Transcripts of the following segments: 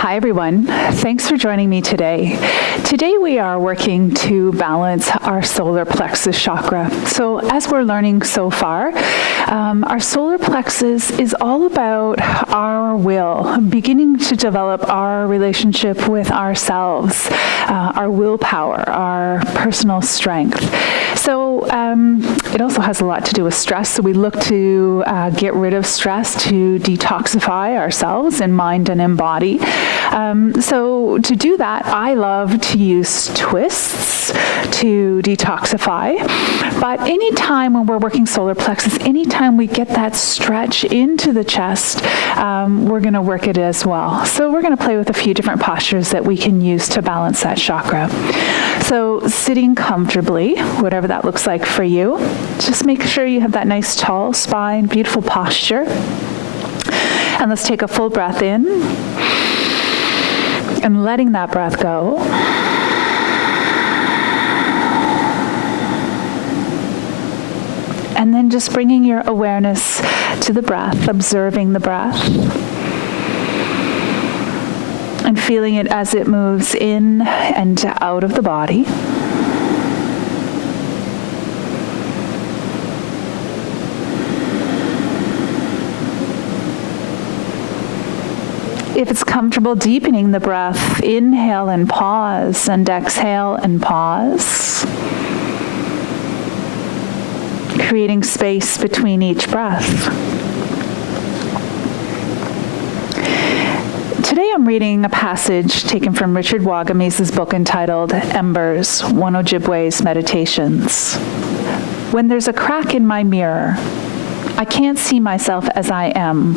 Hi everyone, thanks for joining me today. Today we are working to balance our solar plexus chakra. So as we're learning so far, our solar plexus is all about our will, beginning to develop our relationship with ourselves, our willpower, our personal strength. So it also has a lot to do with stress. So we look to get rid of stress, to detoxify ourselves in mind and in body. So to do that, I love to use twists to detoxify. But anytime when we're working solar plexus, anytime we get that stretch into the chest, we're going to work it as well. So we're going to play with a few different postures that we can use to balance that chakra. So sitting comfortably, whatever that looks like for you, just make sure you have that nice tall spine, beautiful posture. And let's take a full breath in and letting that breath go. And then just bringing your awareness to the breath, observing the breath, and feeling it as it moves in and out of the body. If it's comfortable, deepening the breath, inhale and pause, and exhale and pause. Creating space between each breath. Today I'm reading a passage taken from Richard Wagamese's book entitled Embers, One Ojibwe's Meditations. When there's a crack in my mirror, I can't see myself as I am.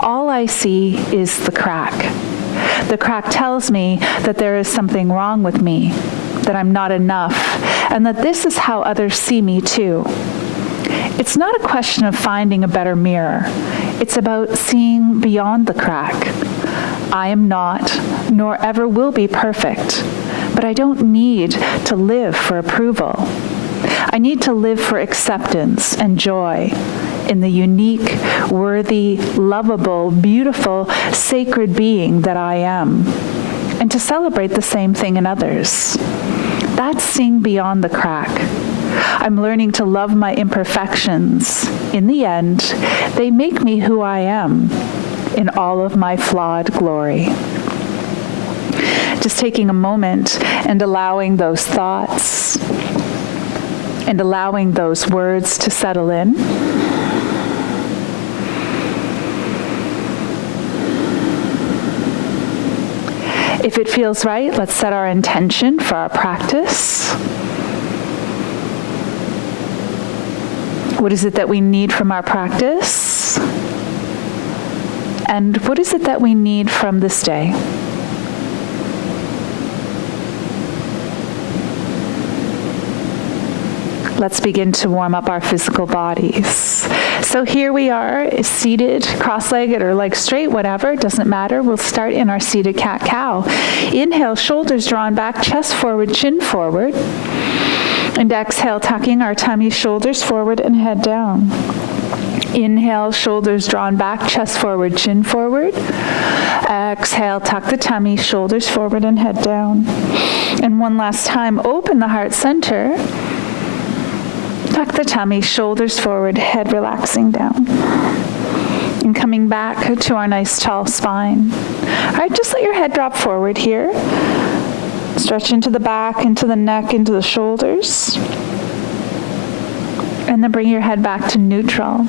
All I see is the crack. The crack tells me that there is something wrong with me, that I'm not enough, and that this is how others see me too. It's not a question of finding a better mirror. It's about seeing beyond the crack. I am not, nor ever will be perfect, but I don't need to live for approval. I need to live for acceptance and joy in the unique, worthy, lovable, beautiful, sacred being that I am, and to celebrate the same thing in others. That's seeing beyond the crack. I'm learning to love my imperfections. In the end, they make me who I am in all of my flawed glory. Just taking a moment and allowing those thoughts and allowing those words to settle in. If it feels right, let's set our intention for our practice. What is it that we need from our practice? And what is it that we need from this day? Let's begin to warm up our physical bodies. So here we are, seated, cross-legged or legs straight, whatever, doesn't matter. We'll start in our seated cat-cow. Inhale, shoulders drawn back, chest forward, chin forward. And exhale, tucking our tummy, shoulders forward and head down. Inhale, shoulders drawn back, chest forward, chin forward. Exhale, tuck the tummy, shoulders forward and head down. And one last time, open the heart center. Tuck the tummy, shoulders forward, head relaxing down. And coming back to our nice tall spine. All right, just let your head drop forward here. Stretch into the back, into the neck, into the shoulders. And then bring your head back to neutral.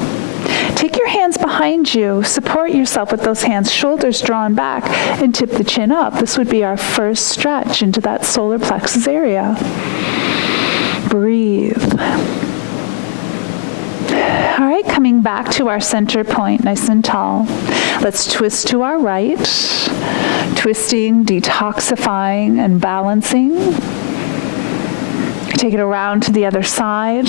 Take your hands behind you. Support yourself with those hands, shoulders drawn back, and tip the chin up. This would be our first stretch into that solar plexus area. Breathe. All right, coming back to our center point, nice and tall. Let's twist to our right, twisting, detoxifying, and balancing. Take it around to the other side.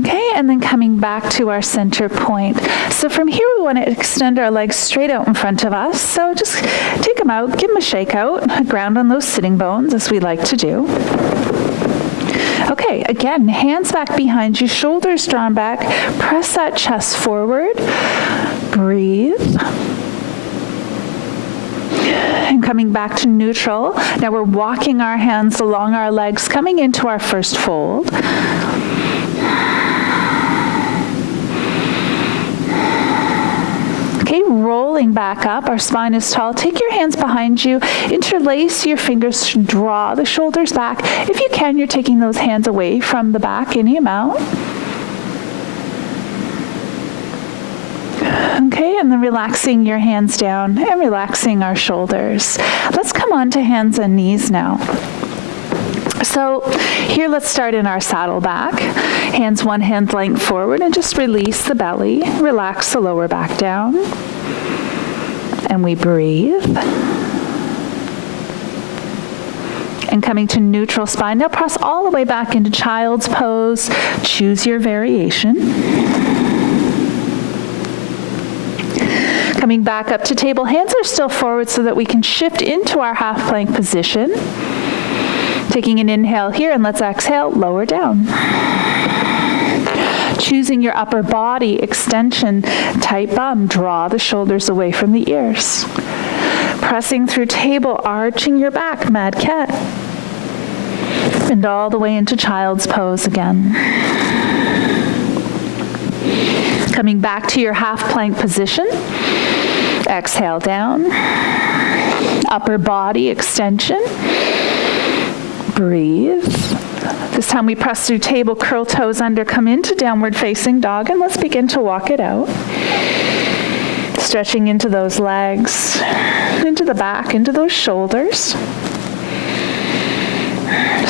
Okay, and then coming back to our center point. So from here, we want to extend our legs straight out in front of us. So just take them out, give them a shake out, ground on those sitting bones as we like to do. Okay. Okay, again, hands back behind you, shoulders drawn back. Press that chest forward. Breathe. And coming back to neutral. Now we're walking our hands along our legs, coming into our first fold. Okay, rolling back up, our spine is tall. Take your hands behind you, interlace your fingers to draw the shoulders back. If you can, you're taking those hands away from the back any amount. Okay, and then relaxing your hands down and relaxing our shoulders. Let's come on to hands and knees now. So here, let's start in our saddle back. Hands one hand length forward and just release the belly. Relax the lower back down. And we breathe. And coming to neutral spine. Now press all the way back into child's pose. Choose your variation. Coming back up to table. Hands are still forward so that we can shift into our half plank position. Taking an inhale here, and let's exhale, lower down. Choosing your upper body extension, tight bum, draw the shoulders away from the ears. Pressing through table, arching your back, mad cat. And all the way into child's pose again. Coming back to your half plank position. Exhale down. Upper body extension. Breathe. This time we press through table, curl toes under, come into downward facing dog, and let's begin to walk it out. Stretching into those legs, into the back, into those shoulders.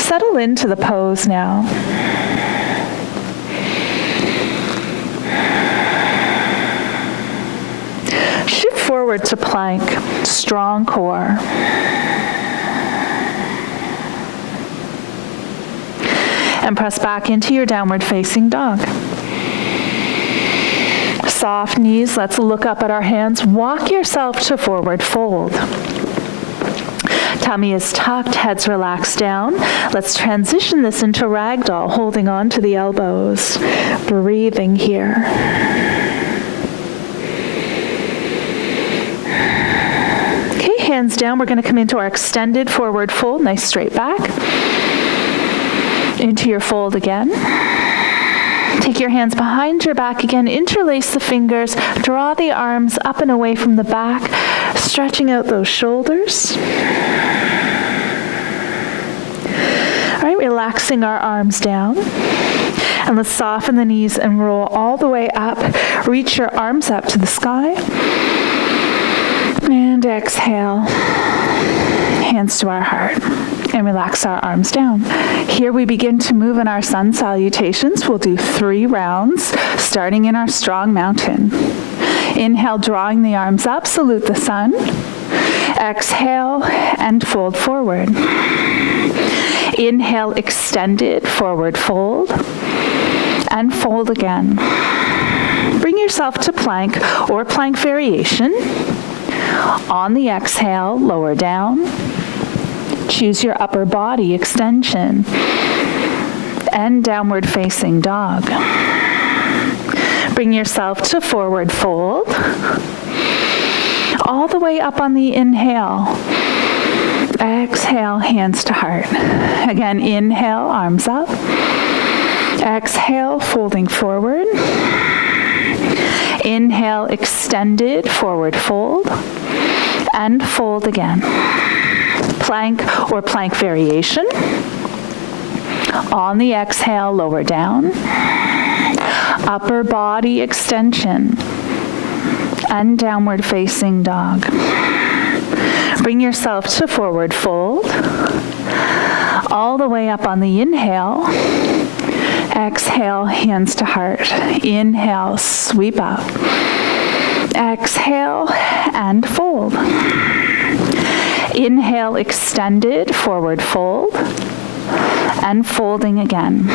Settle into the pose now. Shift forward to plank, strong core. And press back into your downward facing dog. Soft knees, let's look up at our hands. Walk yourself to forward fold. Tummy is tucked, head's relaxed down. Let's transition this into ragdoll, holding on to the elbows. Breathing here. Okay, hands down. We're going to come into our extended forward fold. Nice straight back. Into your fold again. Take your hands behind your back again. Interlace the fingers. Draw the arms up and away from the back. Stretching out those shoulders. All right, relaxing our arms down. And let's soften the knees and roll all the way up. Reach your arms up to the sky. And exhale. Hands to our heart. And relax our arms down. Here we begin to move in our sun salutations. We'll do 3 rounds, starting in our strong mountain. Inhale, drawing the arms up, salute the sun. Exhale, and fold forward. Inhale, extended, forward fold. And fold again. Bring yourself to plank or plank variation. On the exhale, lower down. Choose your upper body extension and downward facing dog. Bring yourself to forward fold. All the way up on the inhale. Exhale, hands to heart. Again, inhale, arms up. Exhale, folding forward. Inhale, extended, forward fold. And fold again. Plank or plank variation. On the exhale, lower down. Upper body extension. And downward facing dog. Bring yourself to forward fold. All the way up on the inhale. Exhale, hands to heart. Inhale, sweep up. Exhale, and fold. Inhale, extended, forward fold, and folding again.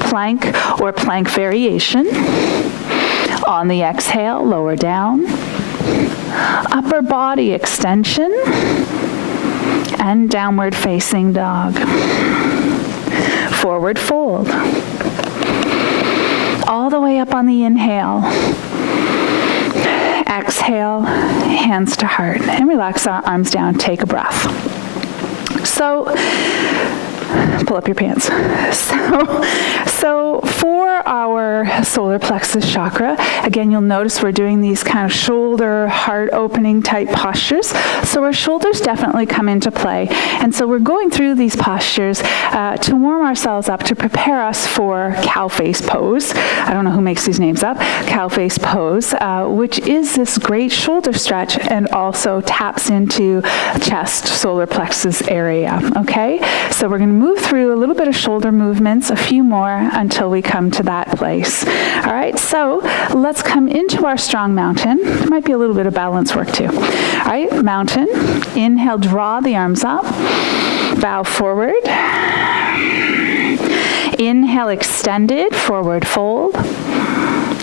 Plank or plank variation. On the exhale, lower down. Upper body extension, and downward facing dog. forward fold. All the way up on the inhale. Exhale, hands to heart. And relax our arms down. Take a breath. So, pull up your pants. So for our solar plexus chakra, again, you'll notice we're doing these kind of shoulder, heart opening type postures. So our shoulders definitely come into play. And so we're going through these postures to warm ourselves up, to prepare us for cow face pose. I don't know who makes these names up. Cow face pose, which is this great shoulder stretch and also taps into chest, solar plexus area. Okay? So we're going to move through a little bit of shoulder movements, a few more until we come to that place. All right, so let's come into our strong mountain. There might be a little bit of balance work too. All right, mountain. Inhale, draw the arms up. Bow forward. Inhale, extended, forward fold.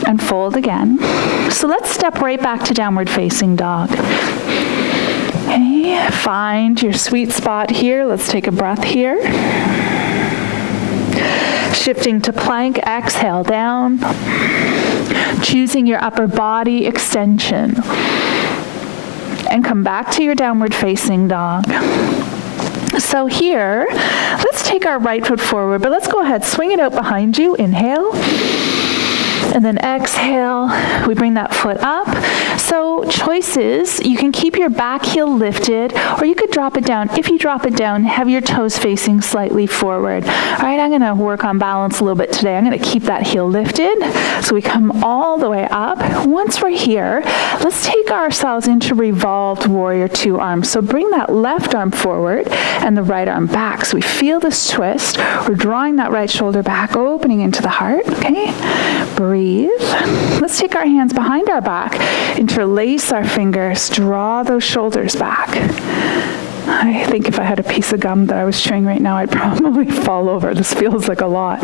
And fold again. So let's step right back to downward facing dog. Okay, find your sweet spot here. Let's take a breath here. Shifting to plank, exhale down. Choosing your upper body extension. And come back to your downward facing dog. So here, let's take our right foot forward, but let's go ahead, swing it out behind you. Inhale. And then exhale, we bring that foot up. So choices, you can keep your back heel lifted, or you could drop it down. If you drop it down, have your toes facing slightly forward. All right, I'm gonna work on balance a little bit today. I'm gonna keep that heel lifted. So we come all the way up. Once we're here, let's take ourselves into revolved warrior two arms. So bring that left arm forward and the right arm back. So we feel this twist. We're drawing that right shoulder back, opening into the heart, okay? Breathe. Let's take our hands behind our back, interlace our fingers, draw those shoulders back. I think if I had a piece of gum that I was chewing right now, I'd probably fall over. This feels like a lot.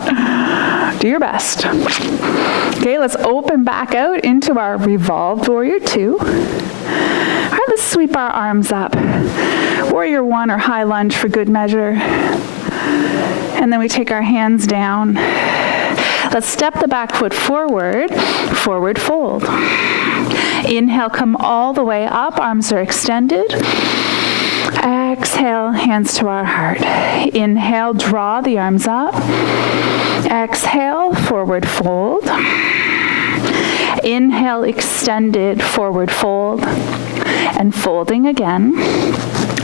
Do your best. Okay, let's open back out into our revolved warrior two. All right, let's sweep our arms up. Warrior one or high lunge for good measure. And then we take our hands down. Let's step the back foot forward, forward fold. Inhale, come all the way up, arms are extended. Exhale, hands to our heart. Inhale, draw the arms up. Exhale, forward fold. Inhale, extended, forward fold. And folding again.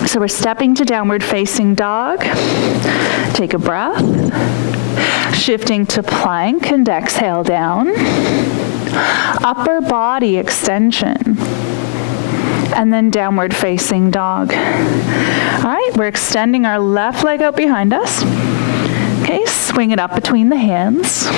So we're stepping to downward facing dog. Take a breath. Shifting to plank and exhale down. Upper body extension. And then downward facing dog. All right, we're extending our left leg out behind us. Okay, swing it up between the hands.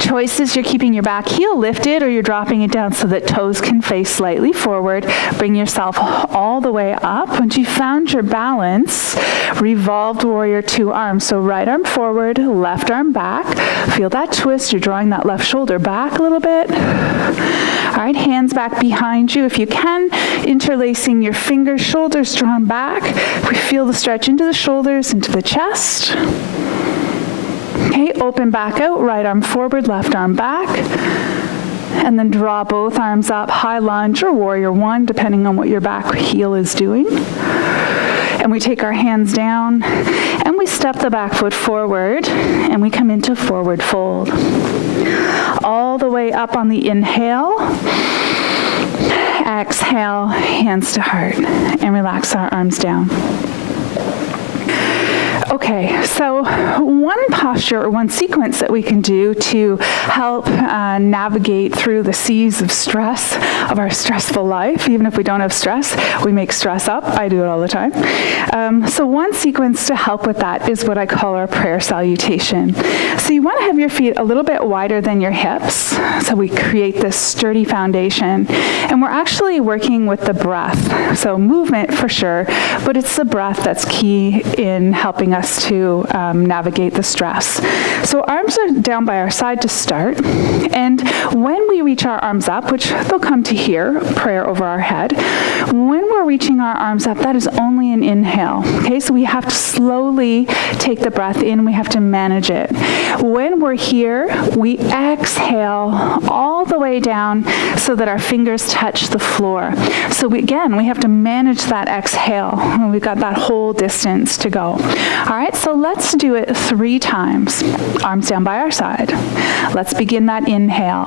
Choices, you're keeping your back heel lifted or you're dropping it down so that toes can face slightly forward. Bring yourself all the way up. Once you've found your balance, revolved warrior two arms. So right arm forward, left arm back. Feel that twist. You're drawing that left shoulder back a little bit. All right, hands back behind you. If you can, interlacing your fingers, shoulders drawn back. We feel the stretch into the shoulders, into the chest. Okay, open back out, right arm forward, left arm back. And then draw both arms up, high lunge or warrior one, depending on what your back heel is doing. And we take our hands down and we step the back foot forward and we come into forward fold. All the way up on the inhale. Exhale, hands to heart, and relax our arms down. Okay, so one posture or one sequence that we can do to help navigate through the seas of stress of our stressful life, even if we don't have stress, we make stress up. I do it all the time. So one sequence to help with that is what I call our prayer salutation. So you want to have your feet a little bit wider than your hips, so we create this sturdy foundation. And we're actually working with the breath. So movement for sure, but it's the breath that's key in helping us to navigate the stress. So arms are down by our side to start. And when we reach our arms up, which they'll come to here, prayer over our head, when we're reaching our arms up, that is only an inhale. Okay, so we have to slowly take the breath in. We have to manage it. When we're here, we exhale all the way down so that our fingers touch the floor. So we have to manage that exhale. And we've got that whole distance to go. All right, so let's do it 3 times. Arms down by our side. Let's begin that inhale.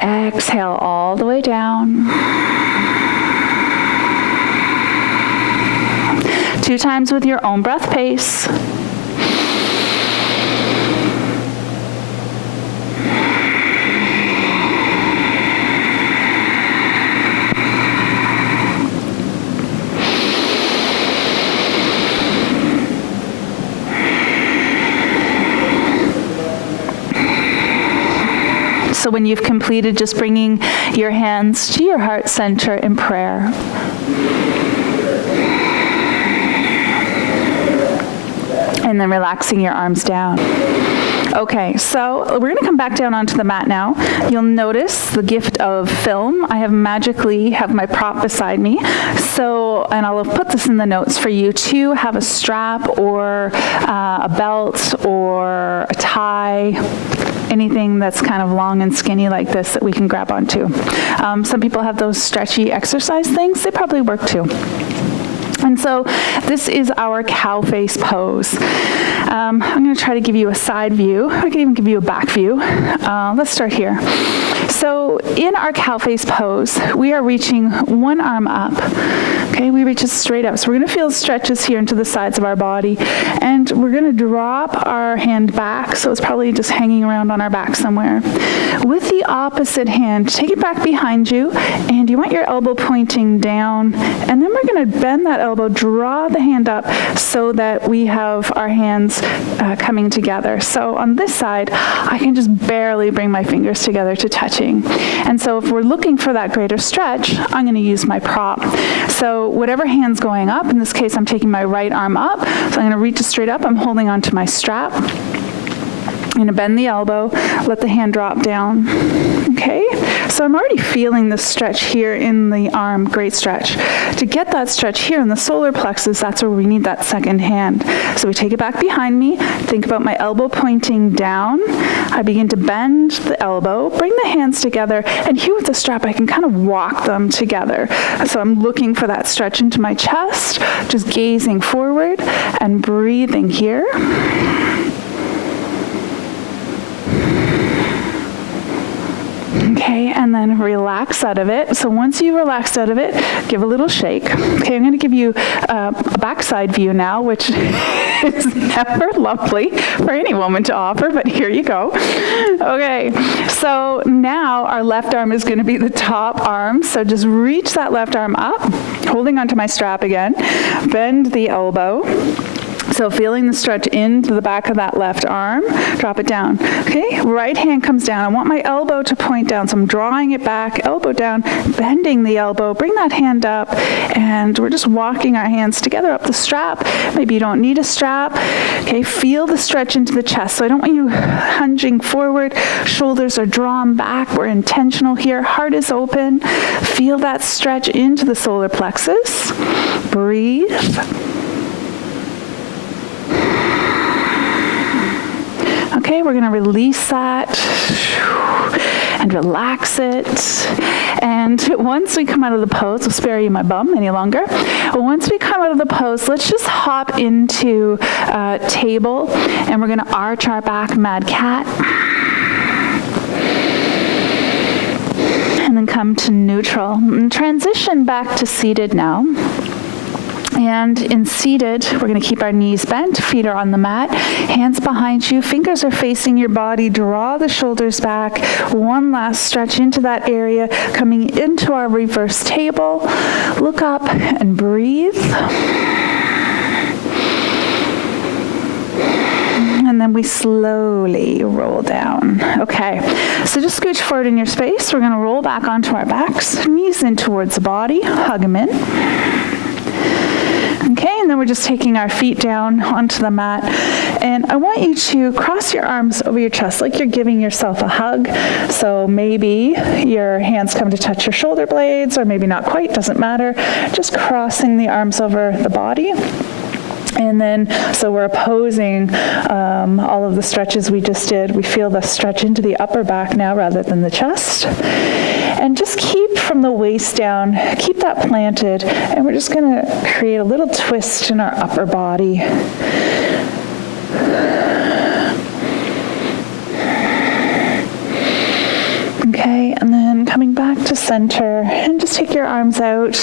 Exhale all the way down. 2 times with your own breath pace. So when you've completed, just bringing your hands to your heart center in prayer. And then relaxing your arms down. Okay, so we're going to come back down onto the mat now. You'll notice the gift of film. I have magically have my prop beside me. So, and I'll put this in the notes for you to have a strap or a belt or a tie, anything that's kind of long and skinny like this that we can grab onto. Some people have those stretchy exercise things. They probably work too. And so this is our cow face pose. I'm going to try to give you a side view. I can even give you a back view. Let's start here. So in our cow face pose, we are reaching one arm up. Okay, we reach it straight up. So we're going to feel stretches here into the sides of our body. And we're going to drop our hand back. So it's probably just hanging around on our back somewhere. With the opposite hand, take it back behind you. And you want your elbow pointing down. And then we're going to bend that elbow, draw the hand up so that we have our hands coming together. So on this side, I can just barely bring my fingers together to touching. And so if we're looking for that greater stretch, I'm going to use my prop. So whatever hand's going up, in this case I'm taking my right arm up, so I'm going to reach it straight up, I'm holding onto my strap. I'm going to bend the elbow, let the hand drop down. Okay, so I'm already feeling the stretch here in the arm, great stretch. To get that stretch here in the solar plexus, that's where we need that second hand. So we take it back behind me, think about my elbow pointing down. I begin to bend the elbow, bring the hands together, and here with the strap, I can kind of walk them together. So I'm looking for that stretch into my chest, just gazing forward and breathing here. Okay, and then relax out of it. So once you relax out of it, give a little shake. Okay, I'm going to give you a backside view now, which is never lovely for any woman to offer, but here you go. Okay, so now our left arm is going to be the top arm. So just reach that left arm up, holding onto my strap again. Bend the elbow. So feeling the stretch into the back of that left arm, drop it down. Okay, right hand comes down. I want my elbow to point down, so I'm drawing it back, elbow down, bending the elbow, bring that hand up, and we're just walking our hands together up the strap. Maybe you don't need a strap. Okay, feel the stretch into the chest. So I don't want you hinging forward. Shoulders are drawn back. We're intentional here. Heart is open. Feel that stretch into the solar plexus. Breathe. Okay, we're going to release that and relax it. And once we come out of the pose, we'll spare you my bum any longer. But once we come out of the pose, let's just hop into table, and we're going to arch our back, mad cat. And then come to neutral. And transition back to seated now. And in seated, we're going to keep our knees bent, feet are on the mat, hands behind you, fingers are facing your body, draw the shoulders back, one last stretch into that area, coming into our reverse table, look up and breathe. And then we slowly roll down. Okay, so just scooch forward in your space. We're going to roll back onto our backs, knees in towards the body, hug them in. And then we're just taking our feet down onto the mat. And I want you to cross your arms over your chest like you're giving yourself a hug. So maybe your hands come to touch your shoulder blades, or maybe not quite, doesn't matter. Just crossing the arms over the body. And then, so we're opposing all of the stretches we just did. We feel the stretch into the upper back now rather than the chest. And just keep from the waist down, keep that planted, and we're just going to create a little twist in our upper body. Okay, and then coming back to center, and just take your arms out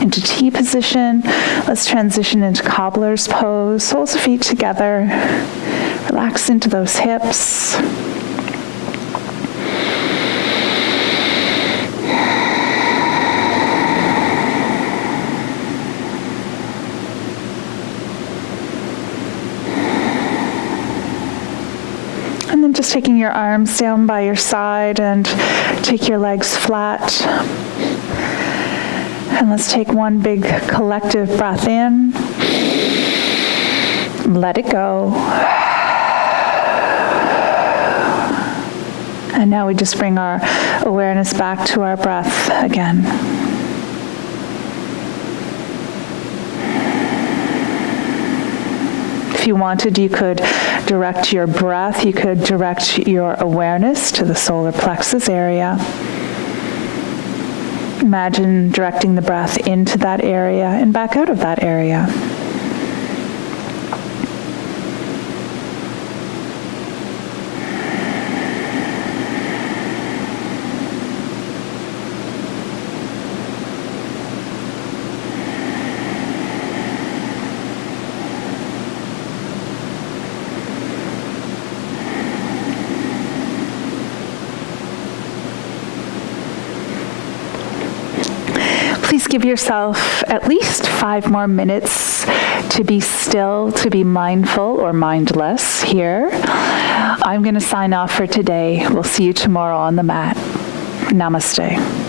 into T position. Let's transition into Cobbler's pose, soles of feet together. Relax into those hips. And then just taking your arms down by your side and take your legs flat. And let's take one big collective breath in. Let it go. And now we just bring our awareness back to our breath again. If you wanted, you could direct your breath, you could direct your awareness to the solar plexus area. Imagine directing the breath into that area and back out of that area. Please give yourself at least 5 more minutes to be still, to be mindful or mindless here. I'm going to sign off for today. We'll see you tomorrow on the mat. Namaste.